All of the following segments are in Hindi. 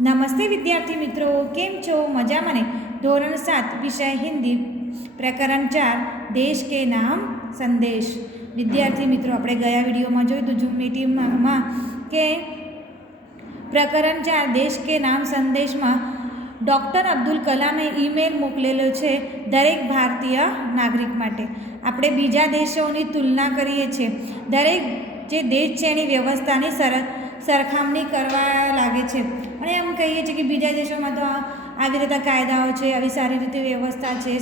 નમસ્તે વિદ્યાર્થી મિત્રો, કેમ છો? મજામાં ને? ધોરણ 7 વિષય હિન્દી પ્રકરણ 4 દેશ કે નામ સંદેશ. વિદ્યાર્થી મિત્રો, આપણે ગયા વિડીયોમાં જોયું તો ઝૂમ મીટિંગમાં કે પ્રકરણ 4 દેશ કે નામ સંદેશમાં ડૉક્ટર અબ્દુલ કલામે ઈમેલ મોકલેલો છે દરેક ભારતીય નાગરિક માટે. આપણે બીજા દેશોની તુલના કરીએ છીએ. દરેક જે દેશ છે એની વ્યવસ્થાની સરખામણી કરવા લાગે છે અને એમ કહીએ છીએ કે બીજા દેશોમાં તો આવી રીતે કાયદાઓ છે, આવી સારી રીતે વ્યવસ્થા છે,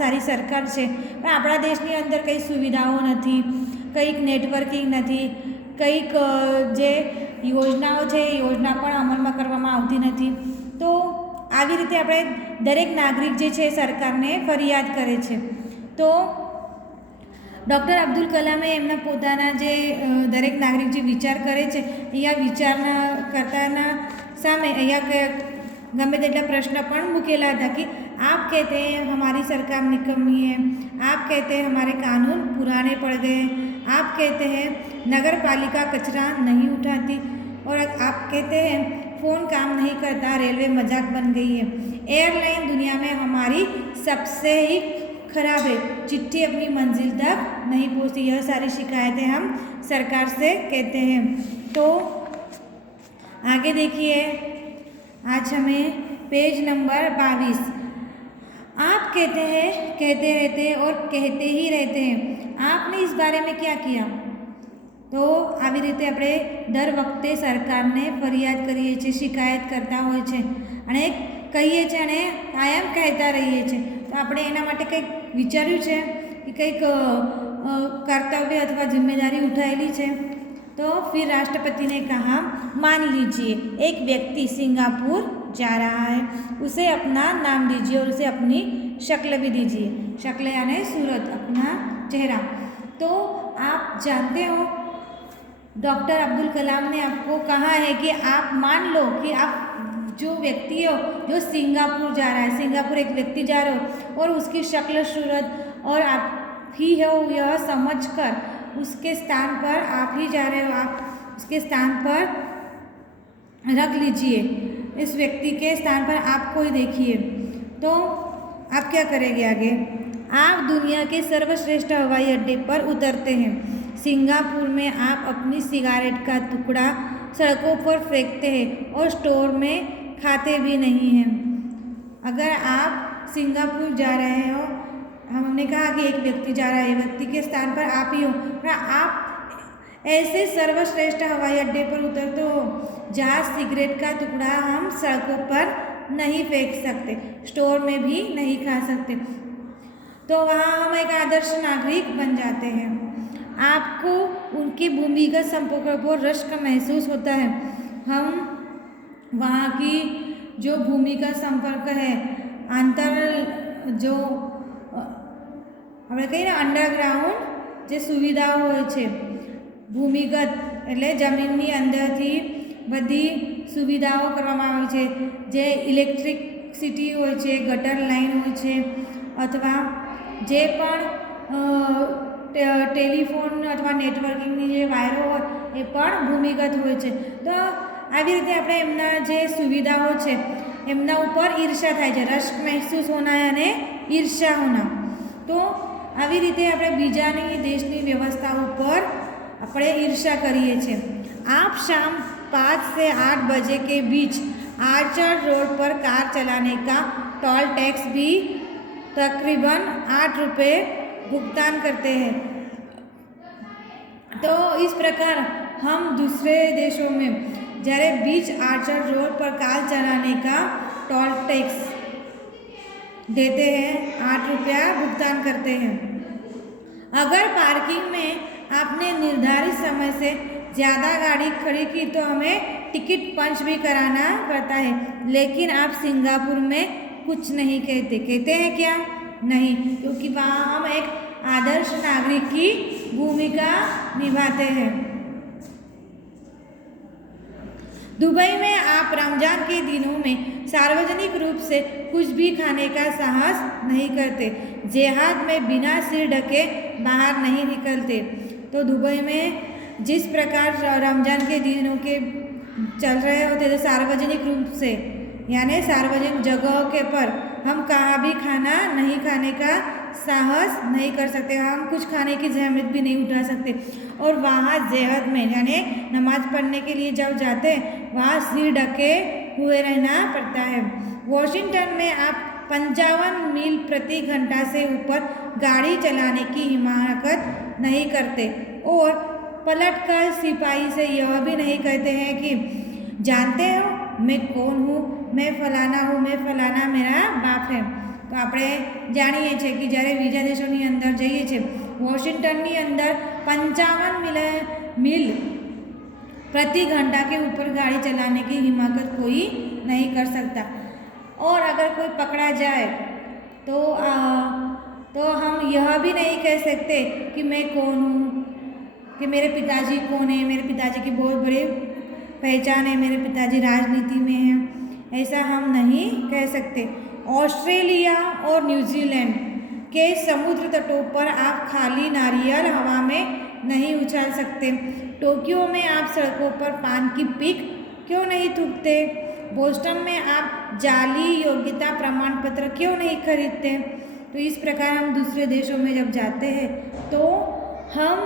સારી સરકાર છે, પણ આપણા દેશની અંદર કંઈ સુવિધાઓ નથી, કંઈક નેટવર્કિંગ નથી, કંઈક જે યોજનાઓ છે એ યોજના પણ અમલમાં કરવામાં આવતી નથી. તો આવી રીતે આપણે દરેક નાગરિક જે છે સરકારને ફરિયાદ કરે છે. તો ડૉક્ટર અબ્દુલ કલામે એમના પોતાના જે દરેક નાગરિક જે વિચાર કરે છે અહીંયા વિચારના કરતાના સામે અહીંયા ગમે તેટલા પ્રશ્ન પણ મૂકેલા હતા કે આપ કહેતે हैं हमारी सरकार निकम्मी है, आप कहते हैं हमारे कानून पुराने पड़ गए, आप कहते हैं नगर पालिका कचरा नहीं उठाती और आप कहते हैं फ़ोन काम नहीं करता, रेलवे मजाक बन गई है, एयरलाइन दुनिया में हमारी सबसे ही खराब है, चिट्ठी अपनी मंजिल तक नहीं पहुँचती, यह सारी शिकायतें हम सरकार से कहते हैं. तो आगे देखिए, आज हमें पेज नंबर 22. आप कहते हैं, कहते रहते हैं और कहते ही रहते हैं, आपने इस बारे में क्या किया? તો આવી રીતે આપણે દર વખતે સરકારને ફરિયાદ કરીએ છીએ, શિકાયત કરતા હોય છે અને કહીએ છીએ અને કાયમ કહેતા રહીએ છીએ. તો આપણે એના માટે કંઈક વિચાર્યું છે કે કંઈક કર્તવ્ય અથવા જિમ્મેદારી ઉઠાવેલી છે? तो फिर राष्ट्रपति ने कहा, मान लीजिए एक व्यक्ति सिंगापुर जा रहा है, उसे अपना नाम दीजिए और उसे अपनी शक्ल भी दीजिए. शक्ल यानी सूरत, अपना चेहरा. तो आप जानते हो डॉक्टर अब्दुल कलाम ने आपको कहा है कि आप मान लो कि आप जो व्यक्ति हो जो सिंगापुर जा रहा है, सिंगापुर एक व्यक्ति जा रहे हो और उसकी शक्ल सूरत और आप ही हो यह समझकर उसके स्थान पर आप ही जा रहे हो, आप उसके स्थान पर रख लीजिए, इस व्यक्ति के स्थान पर आपको ही देखिए. तो आप क्या करेंगे आगे? आप दुनिया के सर्वश्रेष्ठ हवाई अड्डे पर उतरते हैं. सिंगापुर में आप अपनी सिगारेट का टुकड़ा सड़कों पर फेंकते हैं और स्टोर में खाते भी नहीं हैं. अगर आप सिंगापुर जा रहे हो, हमने कहा कि एक व्यक्ति जा रहा है, व्यक्ति के स्थान पर आप ही हो, पर आप ऐसे सर्वश्रेष्ठ हवाई अड्डे पर उतरते हो जहाँ सिगरेट का टुकड़ा हम सड़कों पर नहीं फेंक सकते, स्टोर में भी नहीं खा सकते. तो वहाँ हम एक आदर्श नागरिक बन जाते हैं. आपको उनकी भूमिगत संपर्क पर रश्क महसूस होता है. हम वहाँ की जो भूमिगत संपर्क है, अंतर जो આપણે કહીએ ને અંડરગ્રાઉન્ડ જે સુવિધાઓ હોય છે, ભૂમિગત એટલે જમીનની અંદરથી બધી સુવિધાઓ કરવામાં આવે છે, જે ઇલેક્ટ્રિસિટી હોય છે, ગટર લાઇન હોય છે, અથવા જે પણ ટેલિફોન અથવા નેટવર્કિંગની જે વાયરો હોય એ પણ ભૂમિગત હોય છે. તો આવી રીતે આપણે એમના જે સુવિધાઓ છે એમના ઉપર ઈર્ષા થાય છે, રસ મહેસૂસ હોના અને ઈર્ષા હોના. તો આવી રીતે આપણે બીજાની દેશની વ્યવસ્થા ઉપર આપણે ઈર્ષા કરીએ છીએ. आप शाम 5 से 8 बजे के बीच आर्चर्ड रोड पर कार चलाने का टोल टैक्स भी तकरीबन 8 रुपये भुगतान करते हैं. तो इस प्रकार हम दूसरे देशों में जरे बीच आर्चर्ड रोड पर कार चलाने का टोल टैक्स देते हैं, 8 रुपया भुगतान करते हैं. अगर पार्किंग में आपने निर्धारित समय से ज़्यादा गाड़ी खड़ी की तो हमें टिकट पंच भी कराना पड़ता है, लेकिन आप सिंगापुर में कुछ नहीं कहते हैं क्या? नहीं, क्योंकि वहाँ हम एक आदर्श नागरिक की भूमिका निभाते हैं. दुबई में आप रमज़ान के दिनों में सार्वजनिक रूप से कुछ भी खाने का साहस नहीं करते, जेहाद में बिना सिर ढके बाहर नहीं निकलते. तो दुबई में जिस प्रकार रमज़ान के दिनों के चल रहे होते तो सार्वजनिक रूप से यानी सार्वजनिक जगहों के पर हम कहाँ भी खाना नहीं खाने का साहस नहीं कर सकते, हम कुछ खाने की जहमत भी नहीं उठा सकते। और वहाँ जहद में यानी नमाज पढ़ने के लिए जब जाते हैं वहाँ सिर ढके हुए रहना पड़ता है। वॉशिंगटन में आप 55 मील प्रति घंटा से ऊपर गाड़ी चलाने की हिमाकत नहीं करते और पलटकर सिपाही से यह भी नहीं कहते हैं कि जानते हो मैं कौन हूँ, मैं फलाना हूँ, मैं फलाना मेरा बाप है। तो આપણે જાણીએ છીએ કે જ્યારે બીજા દેશોની અંદર જઈએ છીએ વોશિંગ્ટનની અંદર 55 मील प्रति घंटा के ऊपर गाड़ी चलाने की हिम्मत कोई नहीं कर सकता। और अगर कोई पकड़ा जाए तो हम यह भी नहीं कह सकते कि मैं कौन हूँ, कि मेरे पिताजी कौन है, मेरे पिताजी की बहुत बड़ी पहचान है, मेरे पिताजी राजनीति में हैं, ऐसा हम नहीं कह सकते। ऑस्ट्रेलिया और न्यूजीलैंड के समुद्र तटों पर आप खाली नारियल हवा में नहीं उछाल सकते। टोक्यो में आप सड़कों पर पान की पीक क्यों नहीं थूकते? बोस्टन में आप जाली योग्यता प्रमाण पत्र क्यों नहीं खरीदते? तो इस प्रकार हम दूसरे देशों में जब जाते हैं तो हम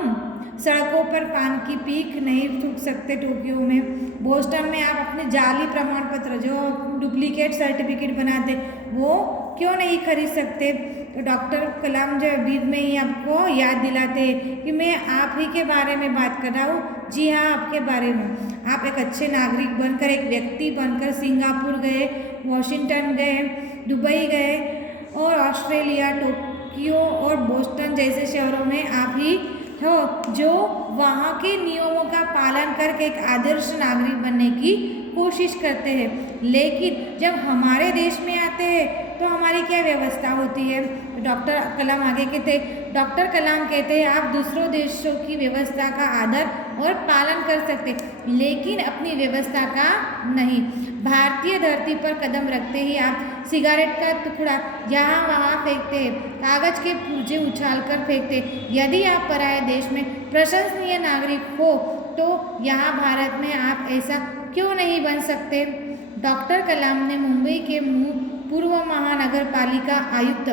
सड़कों पर पान की पीक नहीं थूक सकते। टोक्यो में, बोस्टन में आप अपने जाली प्रमाण पत्र जो डुप्लीकेट सर्टिफिकेट बनाते वो क्यों नहीं खरीद सकते? तो डॉक्टर कलाम जो बीच में ही आपको याद दिलाते हैं कि मैं आप ही के बारे में बात कर रहा हूँ। जी हाँ, आपके बारे में। आप एक अच्छे नागरिक बनकर, एक व्यक्ति बनकर सिंगापुर गए, वॉशिंगटन गए, दुबई गए और ऑस्ट्रेलिया, टोक्यो और बोस्टन जैसे शहरों में आप ही हो जो वहाँ के नियमों का पालन करके एक आदर्श नागरिक बनने की कोशिश करते हैं। लेकिन जब हमारे देश में आते हैं तो हमारी क्या व्यवस्था होती है? तो डॉक्टर कलाम आगे कहते, डॉक्टर कलाम कहते हैं आप दूसरों देशों की व्यवस्था का आदर और पालन कर सकते लेकिन अपनी व्यवस्था का नहीं। भारतीय धरती पर कदम रखते ही आप सिगारेट का टुकड़ा यहाँ वहाँ फेंकते हैं, कागज के पुर्जे उछाल कर फेंकते। यदि आप पराये देश में प्रशंसनीय नागरिक हो तो यहाँ भारत में आप ऐसा क्यों नहीं बन सकते? डॉक्टर कलाम ने मुंबई के पूर्व महानगर पालिका आयुक्त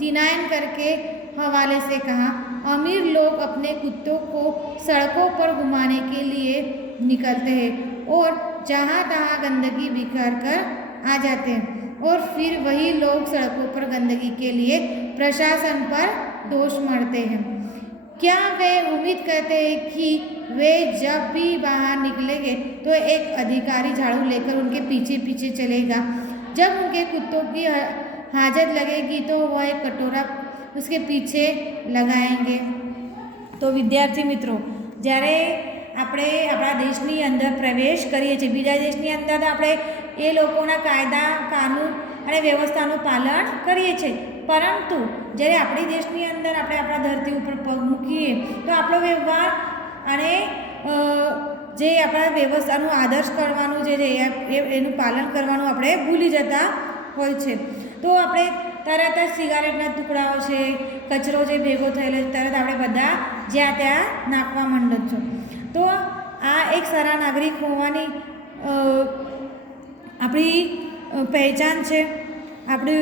तिनायनकर के हवाले से कहा, अमीर लोग अपने कुत्तों को सड़कों पर घुमाने के लिए निकलते हैं और जहाँ तहाँ गंदगी बिखेर कर आ जाते हैं और फिर वही लोग सड़कों पर गंदगी के लिए प्रशासन पर दोष मढ़ते हैं। क्या वे उम्मीद करते हैं कि वे जब भी बाहर निकलेंगे तो एक अधिकारी झाड़ू लेकर उनके पीछे पीछे चलेगा? जब उनके कुत्तों की हाजत लगेगी तो वह एक कटोरा उसके पीछे लगाएंगे। तो विद्यार्थी मित्रों, જ્યારે આપણે આપણા દેશની અંદર પ્રવેશ કરીએ છીએ, બીજા દેશની અંદર તો આપણે એ લોકોના કાયદા કાનૂન અને વ્યવસ્થાનું પાલન કરીએ છીએ, પરંતુ જ્યારે આપણી દેશની અંદર આપણે આપણા ધરતી ઉપર પગ મૂકીએ તો આપણો વ્યવહાર અને જે આપણા વ્યવસ્થાનું આદર્શ કરવાનું જે એનું પાલન કરવાનું આપણે ભૂલી જતા હોય છે। તો આપણે તરત જ સિગારેટના ટુકડાઓ છે, કચરો જે ભેગો થયેલો તરત આપણે બધા જ્યાં ત્યાં નાખવા માંડો છો। તો આ એક સારા નાગરિક હોવાની આપણી પહેચાન છે। આપણી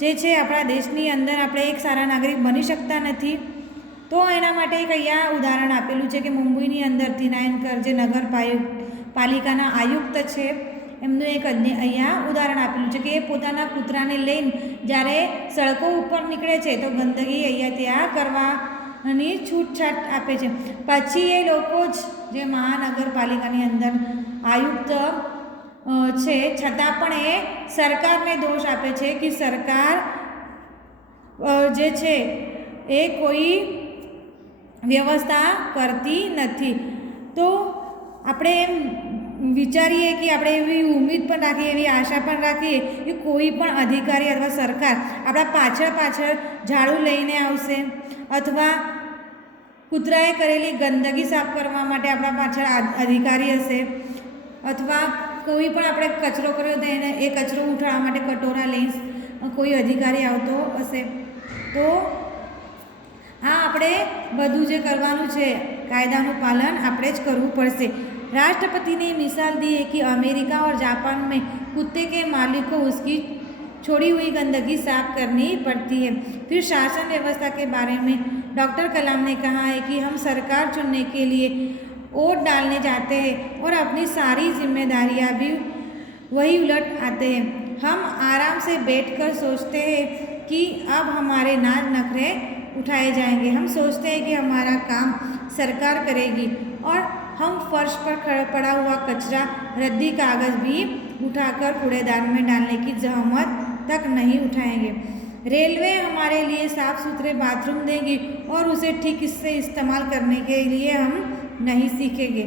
જે છે આપણા દેશની અંદર આપણે એક સારા નાગરિક બની શકતા નથી। તો એના માટે એક અહીંયા ઉદાહરણ આપેલું છે કે મુંબઈની અંદર તિનાયનકર જે નગરપાલિકાના આયુક્ત છે એમનું એક અહીંયા ઉદાહરણ આપેલું છે કે એ પોતાના કૂતરાને લઈને જ્યારે સડકો ઉપર નીકળે છે તો ગંદકી અહીંયા ત્યાં કરવાની છૂટછાટ આપે છે। પછી એ લોકો જ જે મહાનગરપાલિકાની અંદર આયુક્ત છે છતાં પણ એ સરકારને દોષ આપે છે કે સરકાર જે છે એ કોઈ વ્યવસ્થા કરતી નથી। તો આપણે એમ વિચારીએ કે આપણે એવી ઉમ્મીદ પણ રાખીએ, એવી આશા પણ રાખીએ કે કોઈ પણ અધિકારી અથવા સરકાર આપણા પાછળ ઝાડુ લઈને આવશે અથવા કૂતરાએ કરેલી ગંદકી સાફ કરવા માટે આપણા પાછળ અધિકારી હશે અથવા કોઈ પણ આપણે કચરો કર્યો તો એને એ કચરો ઉઠાવવા માટે કટોરા લઈને કોઈ અધિકારી આવતો હશે। તો આ આપણે બધું જે કરવાનું છે કાયદાનું પાલન આપણે જ કરવું પડશે। राष्ट्रपति ने मिसाल दी है कि अमेरिका और जापान में कुत्ते के मालिक को उसकी छोड़ी हुई गंदगी साफ करनी पड़ती है। फिर शासन व्यवस्था के बारे में डॉक्टर कलाम ने कहा है कि हम सरकार चुनने के लिए वोट डालने जाते हैं और अपनी सारी जिम्मेदारियां भी वही उलट आते हैं। हम आराम से बैठकर सोचते हैं कि अब हमारे नाज नखरे उठाए जाएंगे। हम सोचते हैं कि हमारा काम सरकार करेगी और हम फर्श पर पड़ा हुआ कचरा, रद्दी कागज़ भी उठाकर कूड़ेदान में डालने की जहमत तक नहीं उठाएंगे। रेलवे हमारे लिए साफ सुथरे बाथरूम देगी और उसे ठीक से इस्तेमाल करने के लिए हम नहीं सीखेंगे।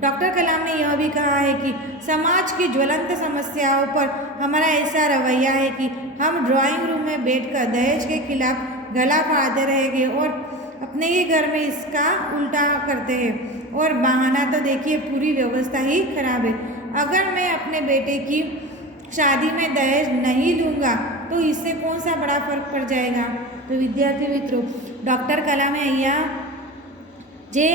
डॉक्टर कलाम ने यह भी कहा है कि समाज की ज्वलंत समस्याओं पर हमारा ऐसा रवैया है कि हम ड्राइंग रूम में बैठकर दहेज के खिलाफ गला फाड़ते रहेंगे और अपने ही घर में इसका उल्टा करते हैं। और बहाना तो देखिए, पूरी व्यवस्था ही खराब है। अगर मैं अपने बेटे की शादी में दहेज नहीं लूँगा तो इससे कौन सा बड़ा फर्क पड़ जाएगा। तो विद्यार्थी मित्रों, डॉक्टर कलामे અહીંયા જે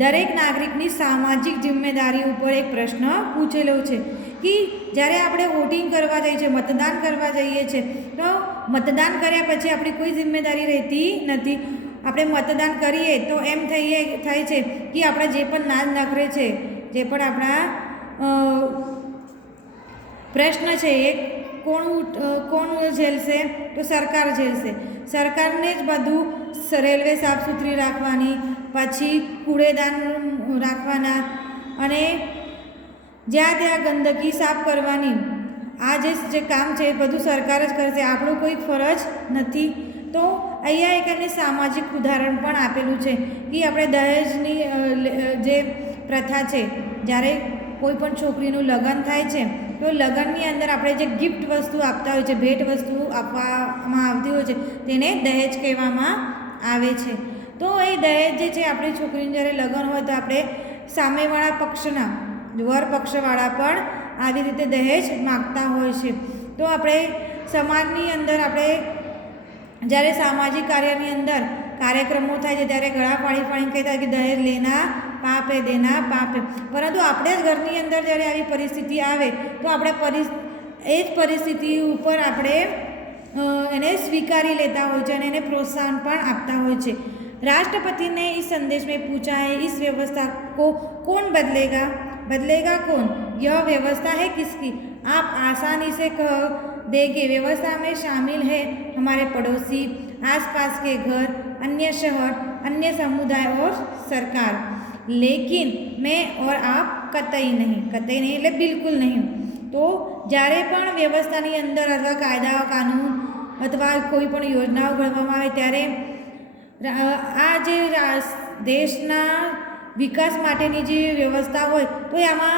દરેક નાગરિકની સામાજિક જિમ્મેદારી ઉપર એક પ્રશ્ન પૂછેલો છે કે જ્યારે આપણે વોટિંગ કરવા જઈએ છીએ, મતદાન કરવા જઈએ છીએ, તો મતદાન કર્યા પછી આપણી કોઈ જિમ્મેદારી રહેતી નથી। આપણે મતદાન કરીએ તો એમ થાય છે કે આપણે જે પણ નાજ નખરે છે, જે પણ આપણા પ્રશ્ન છે એ કોણ ઝેલશે? તો સરકાર ઝેલશે। સરકારને જ બધું રેલવે સાફ સુથરી રાખવાની, પછી કૂડેદાન રાખવાના અને જ્યાં ત્યાં ગંદકી સાફ કરવાની, આ જે કામ છે એ બધું સરકાર જ કરશે, આપણું કોઈ ફરજ નથી। તો અહીંયા એક એમને સામાજિક ઉદાહરણ પણ આપેલું છે કે આપણે દહેજની જે પ્રથા છે, જ્યારે કોઈ પણ છોકરીનું લગ્ન થાય છે તો લગ્નની અંદર આપણે જે ગિફ્ટ વસ્તુ આપતા હોય છે, ભેટ વસ્તુ આપવામાં આવતી હોય છે, તેને દહેજ કહેવામાં આવે છે। તો એ દહેજ જે છે, આપણી છોકરીનું જ્યારે લગ્ન હોય તો આપણે સામેવાળા પક્ષના, વર પક્ષવાળા પણ આવી રીતે દહેજ માગતા હોય છે। તો આપણે સમાજની અંદર આપણે જ્યારે સામાજિક કાર્યની અંદર કાર્યક્રમો થાય છે ત્યારે ગળા ફાડી કહેતા કે દહેજ લેના પાપ હે, દેના પાપ હે। પરંતુ આપણે જ ઘરની અંદર જ્યારે આવી પરિસ્થિતિ આવે તો આપણે એ જ પરિસ્થિતિ ઉપર આપણે એને સ્વીકારી લેતા હોય છે અને એને પ્રોત્સાહન પણ આપતા હોય છે। राष्ट्रपति ने इस संदेश में पूछा है, इस व्यवस्था को कौन बदलेगा कौन? यह व्यवस्था है किसकी? आप आसानी से कह देंगे व्यवस्था में शामिल है हमारे पड़ोसी, आसपास के घर, अन्य शहर, अन्य समुदाय और सरकार। लेकिन मैं और आप कतई नहीं એટલે बिल्कुल नहीं। तो જ્યારે પણ વ્યવસ્થાની અંદર અથવા કાયદા કાનૂન અથવા કોઈ પણ યોજનાઓ ઘડવામાં આવે ત્યારે આ જે દેશના વિકાસ માટેની જે વ્યવસ્થા હોય તો આમાં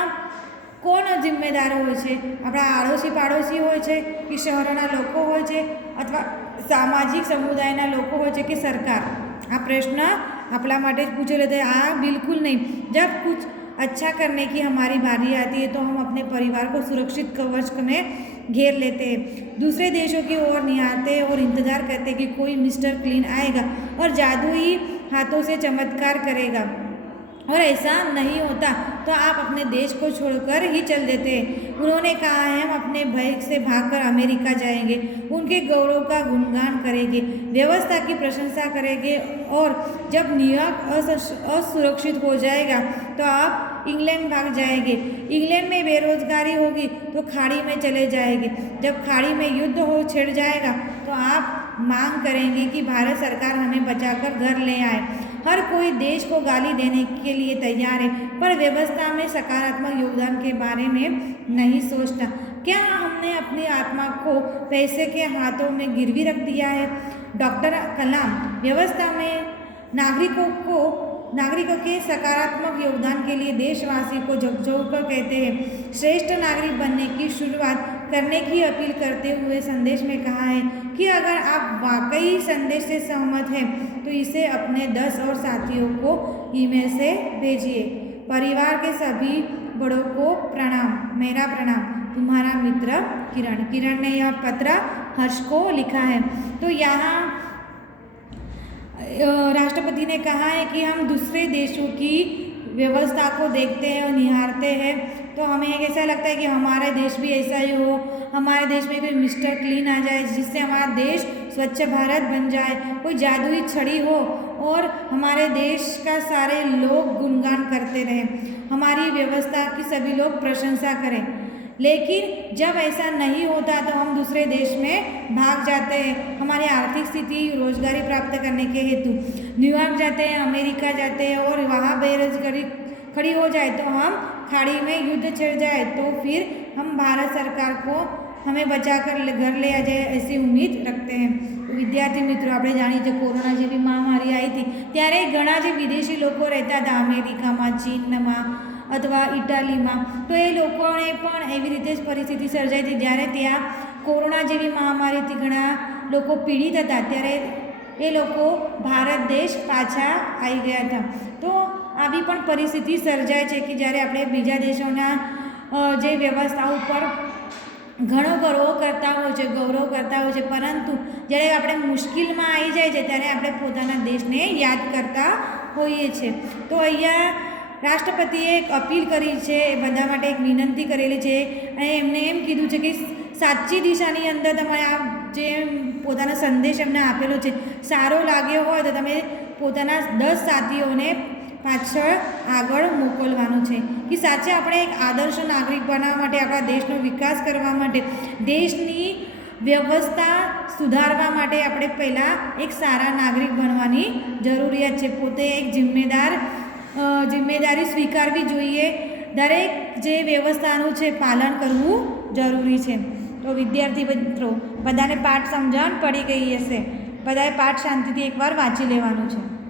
કોણ જિમ્મેદાર હોય છે? આપણા આડોશી પાડોશી હોય છે કે શહેરોના લોકો હોય છે અથવા સામાજિક સમુદાયના લોકો હોય છે કે સરકાર? આ પ્રશ્ન આપણા માટે જ પૂછેલો છે। આ बिल्कुल नहीं। जब कुछ अच्छा करने की हमारी बारी आती है तो हम अपने परिवार को सुरक्षित कवच में घेर लेते हैं, दूसरे देशों की ओर निहारते हैं और इंतज़ार करते हैं कि कोई मिस्टर क्लीन आएगा और जादुई हाथों से चमत्कार करेगा। और ऐसा नहीं होता तो आप अपने देश को छोड़कर ही चल देते हैं। उन्होंने कहा है, हम अपने भय से भागकर अमेरिका जाएंगे, उनके गौरव का गुणगान करेंगे, व्यवस्था की प्रशंसा करेंगे और जब न्यूयॉर्क असुरक्षित हो जाएगा तो आप इंग्लैंड भाग जाएंगे। इंग्लैंड में बेरोजगारी होगी तो खाड़ी में चले जाएंगे। जब खाड़ी में युद्ध हो छिड़ जाएगा तो आप मांग करेंगे कि भारत सरकार हमें बचाकर घर ले आए। हर कोई देश को गाली देने के लिए तैयार है पर व्यवस्था में सकारात्मक योगदान के बारे में नहीं सोचता। क्या हमने अपनी आत्मा को पैसे के हाथों में गिरवी रख दिया है? डॉक्टर कलाम व्यवस्था में नागरिकों के सकारात्मक योगदान के लिए देशवासी को झकझोरकर कहते हैं। श्रेष्ठ नागरिक बनने की शुरुआत करने की अपील करते हुए संदेश में कहा है कि अगर आप वाकई संदेश से सहमत हैं तो इसे अपने 10 और साथियों को ईमेल से भेजिए। परिवार के सभी बड़ों को प्रणाम, मेरा प्रणाम, तुम्हारा मित्र किरण। किरण ने यह पत्र हर्ष को लिखा है। तो यहाँ राष्ट्रपति ने कहा है कि हम दूसरे देशों की व्यवस्था को देखते हैं और निहारते हैं तो हमें एक ऐसा लगता है कि हमारे देश भी ऐसा ही हो, हमारे देश में कोई मिस्टर क्लीन आ जाए जिससे हमारा देश स्वच्छ भारत बन जाए, कोई जादुई छड़ी हो और हमारे देश का सारे लोग गुणगान करते रहें, हमारी व्यवस्था की सभी लोग प्रशंसा करें। लेकिन जब ऐसा नहीं होता तो हम दूसरे देश में भाग जाते हैं हमारी आर्थिक स्थिति रोजगारी प्राप्त करने के हेतु। न्यूयॉर्क जाते हैं, अमेरिका जाते हैं और वहाँ बेरोजगारी खड़ी हो जाए तो हम खाड़ी में युद्ध छिड़ जाए तो फिर हम भारत सरकार को हमें बचा कर घर ले आ जाए ऐसी उम्मीद रखते हैं। विद्यार्थी मित्रों, આપણે જાણીએ છીએ કોરોના જેવી મહામારી આવી હતી ત્યારે ઘણા જે વિદેશી લોકો રહેતા હતા અમેરિકામાં, ચીનમાં અથવા ઇટાલીમાં, તો એ લોકોને પણ એવી રીતે જ પરિસ્થિતિ સર્જાઈ હતી જ્યારે ત્યાં કોરોના જેવી મહામારીથી ઘણા લોકો પીડિત હતા ત્યારે એ લોકો ભારત દેશ પાછા આવી ગયા હતા। તો આવી પણ પરિસ્થિતિ સર્જાય છે કે જ્યારે આપણે બીજા દેશોના જે વ્યવસ્થા ઉપર ઘણો ગૌરવ કરતા હોય છે પરંતુ જ્યારે આપણે મુશ્કેલમાં આવી જાય છે ત્યારે આપણે પોતાના દેશને યાદ કરતા હોઈએ છીએ। તો અહીંયા રાષ્ટ્રપતિએ એક અપીલ કરી છે, એ બધા માટે એક વિનંતી કરેલી છે અને એમને એમ કીધું છે કે સાચી દિશાની અંદર તમારે આ જે પોતાનો સંદેશ એમને આપેલો છે સારો લાગ્યો હોય તો તમે પોતાના 10 સાથીઓને પાછળ આગળ મોકલવાનું છે કે સાચે આપણે એક આદર્શ નાગરિક બનાવવા માટે, આપણા દેશનો વિકાસ કરવા માટે, દેશની વ્યવસ્થા સુધારવા માટે આપણે પહેલાં એક સારા નાગરિક બનવાની જરૂરિયાત છે। પોતે એક જિમ્મેદારી સ્વીકારવી જોઈએ, દરેક જે વ્યવસ્થાનું છે પાલન કરવું જરૂરી છે। તો વિદ્યાર્થી મિત્રો, બધાને પાઠ સમજણ પડી ગઈ હશે, બધાએ પાઠ શાંતિથી એકવાર વાંચી લેવાનું છે।